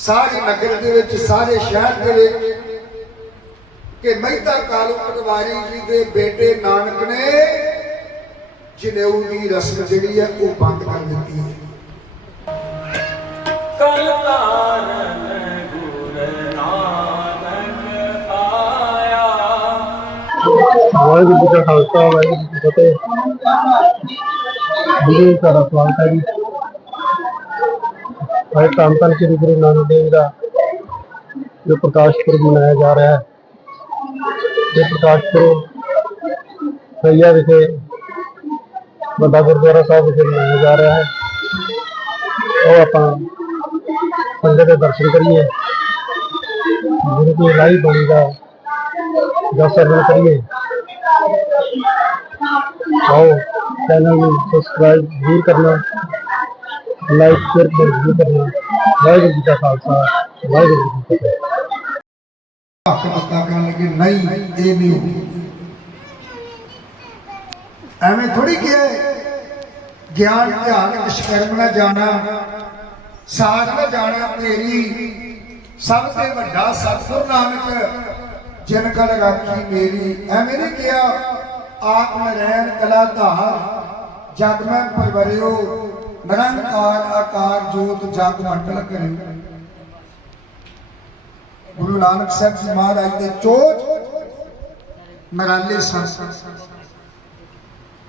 ਸਾਰੇ ਨਗਰ ਦੇ ਵਿੱਚ, ਸਾਰੇ ਸ਼ਹਿਰ ਦੇ ਵਿੱਚ ਕਿ ਮਹਿਤਾ ਕਾਲੂ ਪਟਵਾਰੀ ਜੀ ਦੇ ਬੇਟੇ ਨਾਨਕ ਨੇ ਜਨੇਊ ਦੀ ਰਸਮ ਜਿਹੜੀ ਹੈ ਉਹ ਬੰਦ ਕਰ ਦਿੱਤੀ ਹੈ। ਕਲ ਤਾਰਨ ਗੁਰ ਨਾਨਕ ਆਇਆ ਵਾਹਿਗੁਰੂ ਜੀ ਕਾ ਖਾਲਸਾ, ਵਾਹਿਗੁਰੂ ਜੀ ਕੀ ਫਤਿਹ। ਗੁਰੂ ਸਾਡਾ ਸਵਾਗਤ ਹੈ ਜੀ। ਅੱਜ ਧੰਨ ਧੰਨ ਸ੍ਰੀ ਗੁਰੂ ਨਾਨਕ ਦੇਵ ਦਾ ਜੋ ਪ੍ਰਕਾਸ਼ ਪੁਰਬ ਮਨਾਇਆ ਜਾ ਰਿਹਾ ਹੈ ਇਹ ਪ੍ਰਕਾਸ਼ ਪੁਰਬ ਸਈਆ ਵਿਖੇ ਵੱਡਾ ਗੁਰਦੁਆਰਾ ਸਾਹਿਬ ਵਿਖੇ ਮਨਾਇਆ ਜਾ ਰਿਹਾ ਹੈ ਉਹ ਆਪਾਂ ਸੰਗਤ ਦੇ ਦਰਸ਼ਨ ਕਰੀਏ ਗੁਰੂ ਦੀ ਲਾਈ ਬਾਣੀ ਦਾ ਦਰਸ਼ਨ ਕਰੀਏ ਆਓ ਚੈਨਲ ਨੂੰ ਸਬਸਕ੍ਰਾਈਬ ਜ਼ਰੂਰ ਕਰਨਾ ਲਾਈਕ ਸ਼ੇਅਰ ਜ਼ਰੂਰ ਕਰਨਾ ਵਾਹਿਗੁਰੂ ਜੀ ਕਾ ਖਾਲਸਾ, ਵਾਹਿਗੁਰੂ ਜੀ ਕੀ ਫਤਿਹ। ਹੱਕ ਕਰਨ ਲੱਗੇ ਨਹੀਂ ਇਹ ਨਹੀਂ ਹੋਊ ਐਵੇਂ ਥੋੜੀ ਕਿ ਗਿਆਨ, ਧਿਆਨ ਨਿਸ਼ਕਰਮ ਨਾ ਜਾਣਾ ਸਾਧ ਨਾ ਜਾਣਾ ਤੇਰੀ ਸਭ ਤੋਂ ਵੱਡਾ ਸਤਿਗੁਰ ਨਾਨਕ, ਜਿਨ ਕਲ ਰਾਖੀ ਮੇਰੀ। ਐਵੇਂ ਨਹੀਂ ਕਿਹਾ, ਆਤਮ ਰਹਿਣ, ਕਲਾ ਧਾਰ ਜਗ ਮੈਂ ਪਰਵਰਿਓ ਨਿਰੰਕਾਰ ਆਕਾਰ ਜੋਤ ਜਗ ਮੰਡਲ ਕਰਿਓ ਗੁਰੂ ਨਾਨਕ ਸਾਹਿਬ ਜੀ ਮਹਾਰਾਜ ਦੇ ਚੋਟ ਨਰਾਲੇ ਸਨ।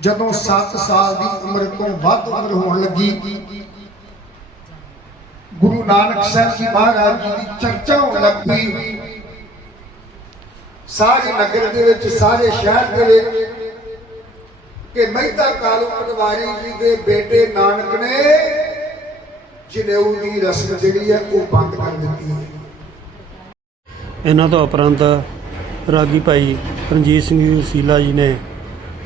ਜਦੋਂ 7 ਸਾਲ ਦੀ ਉਮਰ ਤੋਂ ਵੱਧ ਉਮਰ ਹੋਣ ਲੱਗੀ, ਗੁਰੂ ਨਾਨਕ ਸਾਹਿਬ ਜੀ ਮਹਾਰਾਜ ਜੀ ਦੀ ਚਰਚਾ ਹੋਣ ਲੱਗ ਪਈ। ਸਾਰੇ ਨਗਰ ਦੇ ਵਿੱਚ, ਸਾਰੇ ਸ਼ਹਿਰ ਦੇ ਵਿੱਚ ਕਿ ਮਹਿਤਾ ਕਾਲੂ ਪਟਵਾਰੀ ਜੀ ਦੇ ਬੇਟੇ ਨਾਨਕ ਨੇ ਜਨੇਊ ਦੀ ਰਸਮ ਜਿਹੜੀ ਹੈ ਉਹ ਬੰਦ ਕਰ ਦਿੱਤੀ ਹੈ। ਇਹਨਾਂ ਤੋਂ ਉਪਰੰਤ ਰਾਗੀ ਭਾਈ ਰਣਜੀਤ ਸਿੰਘ ਸੀਲਾ ਜੀ ਨੇ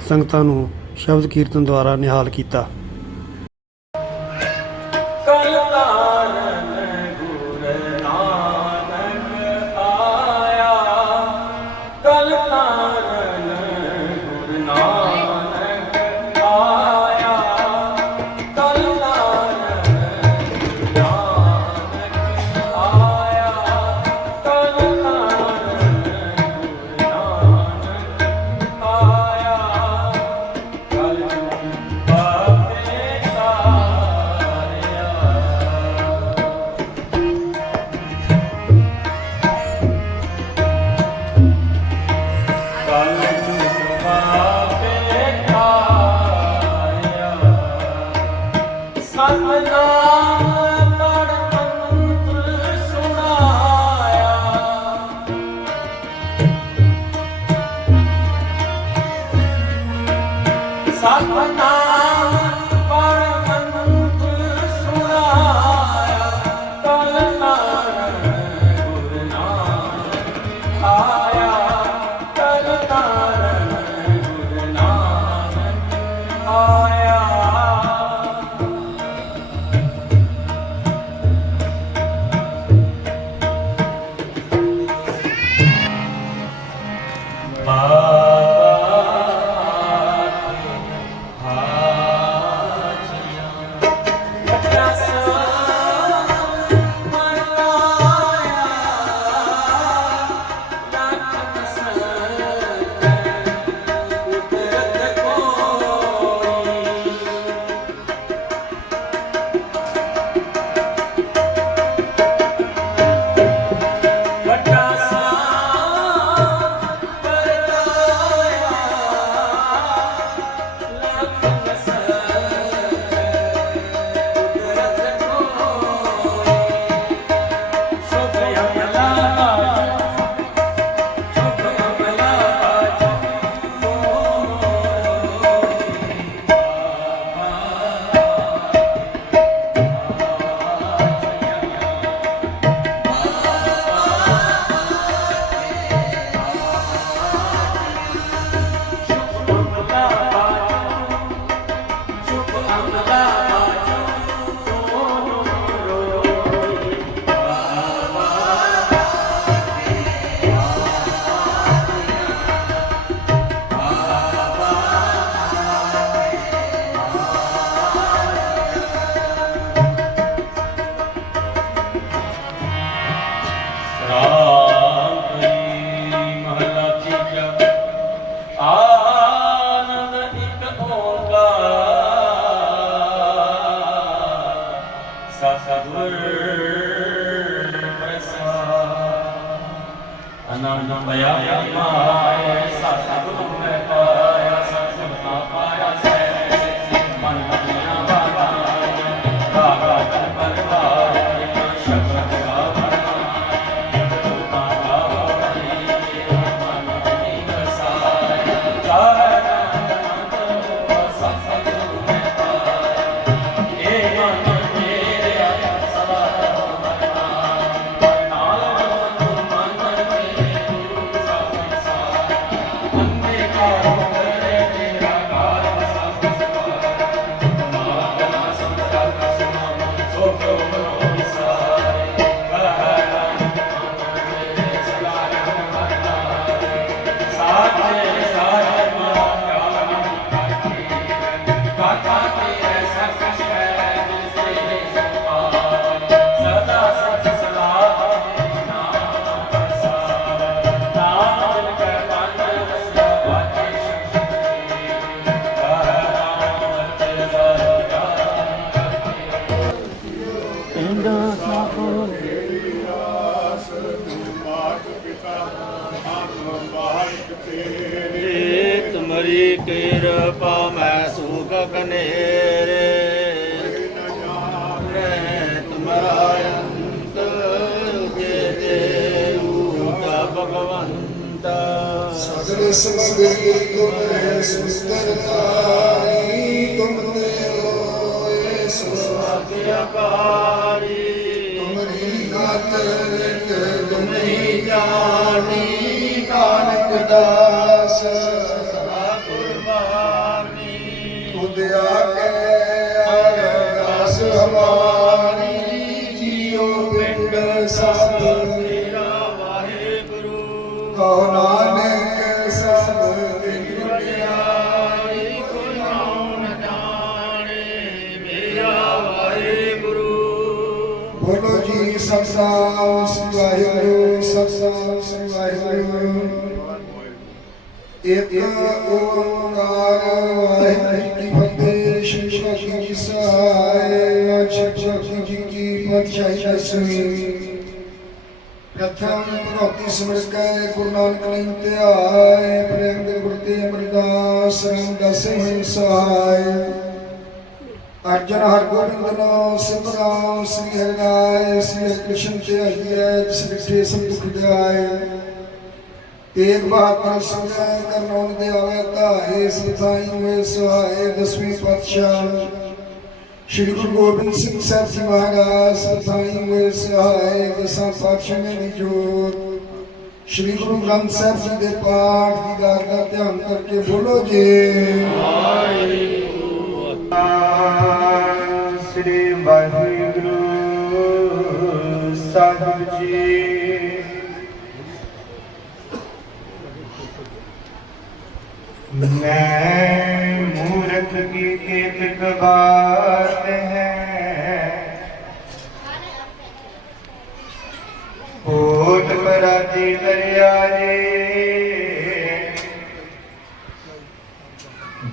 ਸੰਗਤਾਂ ਨੂੰ ਸ਼ਬਦ ਕੀਰਤਨ ਦੁਆਰਾ ਨਿਹਾਲ ਕੀਤਾ। ਪਿਆ ਮਾਇਆ ਸਤਿਗੁਰ ਮੈਂ ਪਾਇਆ ਸਤਿਗੁਰ ਨਾ ਪਾਇਆ ਏ ਤੁਮਰੀ ਕਿਰਪਾ ਮੈਂ ਸੁਖ ਕਨੇਰੇ। ਮੈਂ ਤੁਮਰਾ ਅੰਤ ਜੇ ਤੇ ਰੂਪ ਭਗਵੰਤ। ਸਗਲ ਸਮਗਰੀ ਤੁਮ ਹੈ ਸੁਸਤਰਤਾਰੀ ਤੁਮ ਤੇ ਹੋਏ ਸੁਭਾਗ ਅਕਾਰੀ ਤੁਮਰੀ ਖਾਤਰ ਨਿਤ ਤੁਮਰੀ ਸਤਨਾਮ ਸ੍ਰੀ ਵਾਹਿਗੁਰੂ ਸਤਨਾਮ ਸ੍ਰੀ ਵਾਹਿਗੁਰੂ ਇੱਕ ਓੰਕਾਰ ਵਾਹਿਗੁਰੂ ਕੀ ਫਤਿਹ ਸ਼੍ਰੀ ਗੁਰੂ ਜੀ ਸਹਾਇ ਅਚਾ ਜੀ ਕੀ ਪਾਤਸ਼ਾਹੀ ਦਸਵੀਂ ਪ੍ਰਥਮ ਭਗਵਤੀ ਸਿਮਰ ਕੈ ਗੁਰੂ ਨਾਨਕ ਲਈ ਧਿਆਏ ਪ੍ਰੇਮ ਦੇ ਗੁਰ ਤੇ ਅਮਰਦਾਸ ਰਾਮਦਾਸ ਹੋਇ ਸਹਾਇ ਅਰਜਨ ਹਰਗੋਬਿੰਦ ਨਾਮ ਸਿਮਰਾਮ ਸ੍ਰੀ ਹਰਿ ਰਾਏ ਸ੍ਰੀ ਹਰਿ ਕ੍ਰਿਸ਼ਨ ਤੇ ਆਈਐ ਜਿਸ ਵਿਖੇ ਸਭ ਦੁਖ ਜਾਏ ਏਕ ਬਹਾਦਰ ਸੰਗ੍ਰਹਿ ਕਰਨੌਨ ਦੇ ਆਵੇ ਧਾਏ ਸਿਧਾਈ ਹੋਏ ਸਹਾਏ ਦਸਵੀਂ ਪਾਤਸ਼ਾਹ ਸ਼੍ਰੀ ਗੁਰੂ ਗੋਬਿੰਦ ਸਿੰਘ ਸਾਹਿਬ ਜੀ ਮਹਾਰਾਜ ਸਿਧਾਈ ਹੋਏ ਸਹਾਏ ਦਸਾਂ ਪਾਤਸ਼ਾਹਾਂ ਦੀ ਜੋਤ ਸ਼੍ਰੀ ਗੁਰੂ ਗ੍ਰੰਥ ਸਾਹਿਬ ਜੀ ਦੇ ਪਾਠ ਦੀ ਦਾਤ ਦਾ ਧਿਆਨ ਕਰਕੇ ਬੋਲੋ ਜੀ ਸ੍ਰੀ ਵਾਹਿਗੁਰੂ ਸਾਹਿਬ ਜੀ। ਮੈਂ ਮੂਰਖ ਕੀ ਕੇਤਕ ਬਾਤ ਹੈ। ਹੋਤ ਪਰਾਤੀ ਦਰਿਆ ਰੇ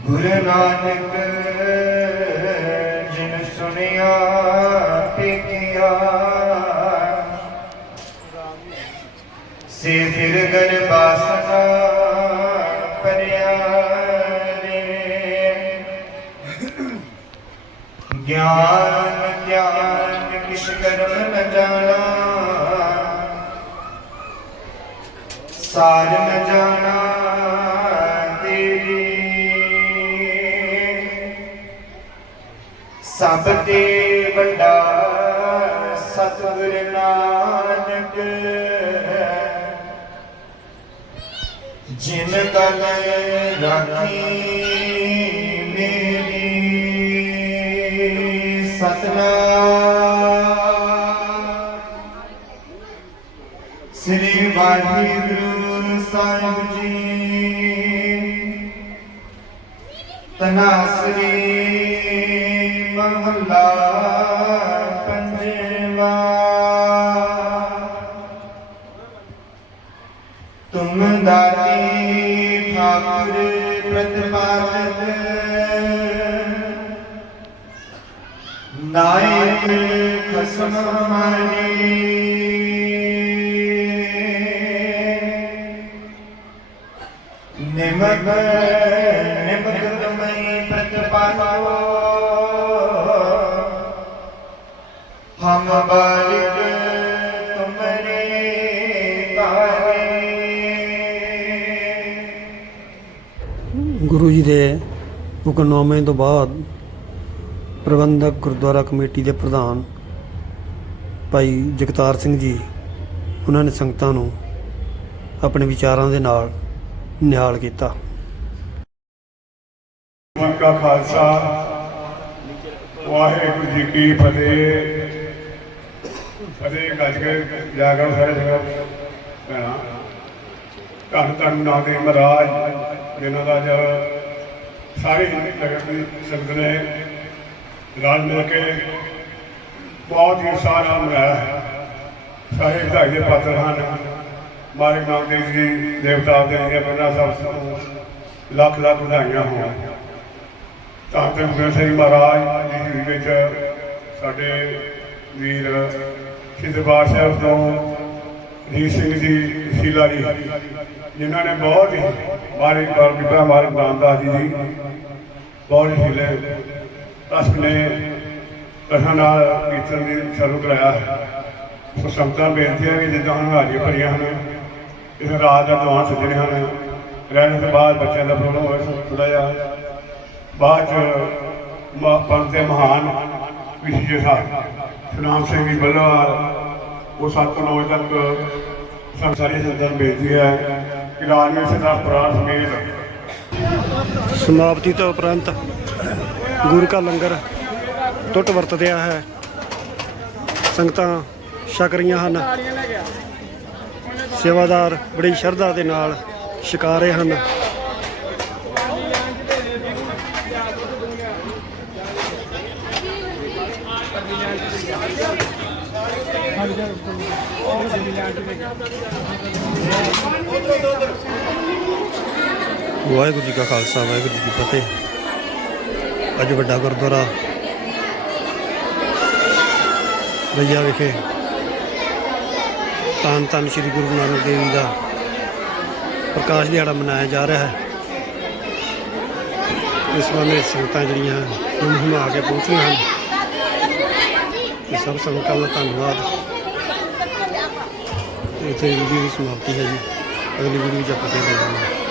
ਗੁਰੂ ਨਾਨਕ ਸੁਨਿਆ ਪੇਖਿਆ ਸੇ ਫਿਰ ਗਰ ਬਾਸਨਾ ਪਰਿਆ ਰੇ ਗਿਆਨ ਸਭ ਤੇ ਵੱਡਾ ਸਤਿਗੁਰ ਨਾਨਕ। ਜਿਨ ਗਲ ਰਾਖੀ ਮੇਰੀ, ਸਤਨਾਮ। ਸ੍ਰੀ ਵਾਹਿਗੁਰੂ ਸਾਹਿਬ ਜੀ, ਤਨਾਸਰੀ ਮਹੱਲਾ ਪੰਜਵਾ। ਤੁਮ ਦਾਤੀ ਠਾਕੁਰ ਪ੍ਰਤਿਪਾਲਕ ਨਾਇਕ ਖਸਮ ਹਮਾਰੀ ਨਿਮਕ ਨਿਮਕ ਤੁਮਈ ਪ੍ਰਤਪਾਲੋ ਹਮ ਤੁਮਰੇ ਕਾਰੇ ਗੁਰੂ ਜੀ ਦੇ ਹੁਕਮਨਾਮੇ ਤੋਂ ਬਾਅਦ ਪ੍ਰਬੰਧਕ ਗੁਰਦੁਆਰਾ ਕਮੇਟੀ ਦੇ ਪ੍ਰਧਾਨ ਭਾਈ ਜਗਤਾਰ ਸਿੰਘ ਜੀ, ਉਹਨਾਂ ਨੇ ਸੰਗਤਾਂ ਨੂੰ ਆਪਣੇ ਵਿਚਾਰਾਂ ਦੇ ਨਾਲ ਨਿਹਾਲ ਕੀਤਾ। ਜੀ ਕਾ ਖਾਲਸਾ ਵਾਹਿਗੁਰੂ ਜੀ ਕੀ ਫਤਿਹ। ਫਤਿਹ ਗੱਜ ਕੇ ਜਾਗੋ ਸਾਰੇ ਜਗ੍ਹਾ ਭੈਣਾ, ਧੰਨ ਧੰਨ ਨਾਦੇ ਮਹਾਰਾਜ, ਜਿਨ੍ਹਾਂ ਦਾ ਜੋ ਸਾਰੀ ਜਗਤ ਦੀ ਸੰਗਤ ਨੇ ਰਲ ਮਿਲ ਕੇ ਬਹੁਤ ਹੀ ਸਾਰਾ ਮਨਾਇਆ ਹੈ। ਸਾਰੇ ਵਧਾਈ ਦੇ ਪਾਤਰ ਹਨ। ਮਾਰੇ ਨਾਮਦੇਵ ਜੀ, ਦੇਵਤਾ ਦੇ ਜੀ ਬੰਦਾ ਸਭ ਨੂੰ ਲੱਖ ਲੱਖ ਵਧਾਈਆਂ ਹੋਣ। ਤਾਂ ਤੇ ਗੁਰੂ ਸਿੰਘ ਮਹਾਰਾਜ ਜੀ ਦੇ ਵਿੱਚ ਸਾਡੇ ਵੀਰ ਸ਼੍ਰੀ ਦਰਬਾਰ ਸਾਹਿਬ ਤੋਂ ਜੀ ਸਿੰਘ ਜੀ, ਸ਼ੀਲਾ ਜੀ, ਜਿਨ੍ਹਾਂ ਨੇ ਬਹੁਤ ਹੀ ਮਾਰੇ ਬਾਰ ਮਾਰੇ ਨਾਮਦਾਸ ਜੀ ਦੀ ਬਹੁਤ ਹੀ ਹੀਲੇ ਤਸ ਨੇ ਕਥਾ ਨਾਲ ਕੀਰਤਨ ਵੀ ਸ਼ੁਰੂ ਕਰਾਇਆ। ਹੈ ਸੋ ਸੰਗਤਾਂ ਬੇਨਤੀਆਂ ਵੀ ਜਿੱਦਾਂ ਹੁਣ ਹਾਜ਼ਰੀਆਂ ਭਰੀਆਂ ਹਨ, ਇਸ ਰਾਤ ਦਾ ਦਵਾਨ ਸੱਜਣੇ ਹਨ। ਰਹਿਣ ਤੋਂ ਬਾਅਦ ਬੱਚਿਆਂ ਦਾ ਪ੍ਰੋਗਰਾਮ ਹੋਇਆ ਥੋੜਾ ਜਿਹਾ। ਬਾਅਦ ਚ ਮ- ਪੰਥ ਦੇ ਮਹਾਨ ਵਿਸ਼ੇ ਸਾਹਿਬ ਸੁਨਾਮ ਸਿੰਘ ਜੀ ਬੱਲਵਾਲ ਉਹ ਸੱਤ ਤੋਂ ਨੌ ਤੱਕ ਸਾਨੂੰ ਸਾਰੀ ਸੰਗਤਾਂ ਨੂੰ ਹੈ ਕਿ ਰਾਜਵੀਰ ਸਿੰਘ ਪ੍ਰਾਣ ਸਮੇਤ ਸਮਾਪਤੀ ਤੋਂ ਉਪਰੰਤ ਗੁਰੂ ਕਾ ਲੰਗਰ ਟੁੱਟ ਵਰਤਦਿਆ ਹੈ। ਸੰਗਤਾਂ ਛਕ ਰਹੀਆਂ ਹਨ। ਸੇਵਾਦਾਰ ਬੜੀ ਸ਼ਰਧਾ ਦੇ ਨਾਲ ਛਕਾ ਰਹੇ ਹਨ। ਵਾਹਿਗੁਰੂ ਜੀ ਕਾ ਖਾਲਸਾ, ਵਾਹਿਗੁਰੂ ਜੀ ਕੀ ਫਤਿਹ। ਅੱਜ ਵੱਡਾ ਗੁਰਦੁਆਰਾ ਰਈਆ ਵਿਖੇ ਧੰਨ ਧੰਨ ਸ੍ਰੀ ਗੁਰੂ ਨਾਨਕ ਦੇਵ ਜੀ ਦਾ ਪ੍ਰਕਾਸ਼ ਦਿਹਾੜਾ ਮਨਾਇਆ ਜਾ ਰਿਹਾ ਹੈ। ਇਸ ਵਾਰ ਸੰਗਤਾਂ ਜਿਹੜੀਆਂ ਹੁਮ ਹੁਮ ਆ ਕੇ ਪਹੁੰਚੀਆਂ ਹਨ। ਤੇ ਸਭ ਸੰਗਤਾਂ ਦਾ ਧੰਨਵਾਦ। ਇੱਥੇ ਵੀਡੀਓ ਦੀ ਸਮਾਪਤੀ ਹੈ ਜੀ। ਅਗਲੀ ਵੀਡੀਓ ਚ ਆਪਾਂ ਫਿਰ ਮਿਲਾਂਗੇ।